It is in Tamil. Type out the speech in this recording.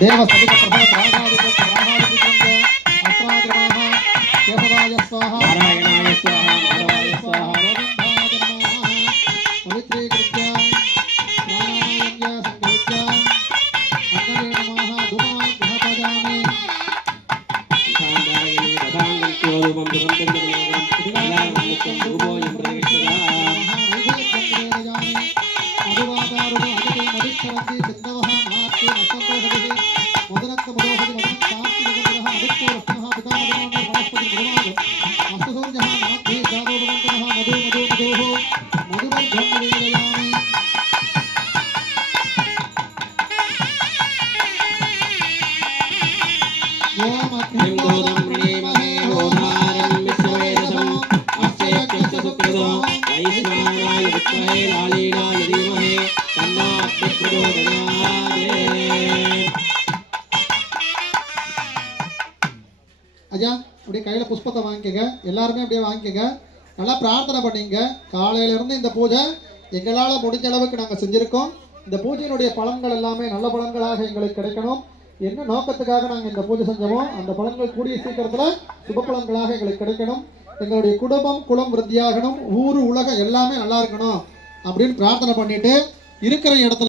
தேவ சதிக பிரபல பிராகாதிப பிராகாதிப அஸ்ராதிரமாக கேசவாய ஸ்வாஹா நாராயணாய ஸ்வாஹா மாதவாய ஸ்வாஹா கோவிந்தாய நமः பவித்ரீ கிருத்யா பிராணாயாம்ய சங்கல்ப்யா அக்னயே நமः துமான் கிரஹபஜாமி சாந்தாயனே ததாங்கல்ப்யோ ரூபம் துரந்தந்தமோகம் எல்லாவற்றுக்கும் ரூபோயம் பிரதிஷ்டதா மதுவாதாருட அகதே மதிச்சரந்தி சிந்தவஹ மஹாத்யே நசந்தோஹதிஹி மதுரக்க மதோஹதி மதுரம் சாந்தி மதுரஹ மதித்தோ ரத்னஹ பிதா மதுரான வனஸ்பதி மதுராஜம் அஸ்தசூர்ஜஹ மஹாத்யே ஜாதோ பவந்தனஹ மது மது மதோஹோ மதுவர்கம் நிவேதயாமி ஓம் அக்னிம் ப்ரணேமஹே ஓதாரம் விஸ்வவேதசம் அஸ்ய கிருஷ்ண சுக்ரதோ வைஸ்வானாய வித்மஹே லாலீனாய தீமஹே தன்னோ அக்னி பிரச்சோதயாத். ஐயா அப்படியே கையில் புஷ்பத்தை வாங்கிக்கங்க, எல்லாருமே அப்படியே வாங்கிக்கங்க, நல்லா பிரார்த்தனை பண்ணிங்க. காலையிலேருந்து இந்த பூஜை எங்களால் முடிஞ்ச அளவுக்கு நாங்கள் செஞ்சுருக்கோம். இந்த பூஜையினுடைய பலன்கள் எல்லாமே நல்ல பலன்களாக எங்களுக்கு கிடைக்கணும். என்ன நோக்கத்துக்காக நாங்கள் இந்த பூஜை செஞ்சோமோ அந்த பலன்கள் கூடிய சீக்கிரத்தில் சுப பலன்களாக எங்களுக்கு கிடைக்கணும். எங்களுடைய குடும்பம் குலம் விருத்தியாகணும், ஊர் உலகம் எல்லாமே நல்லா இருக்கணும் அப்படின்னு பிரார்த்தனை பண்ணிட்டு இருக்கிற இடத்துல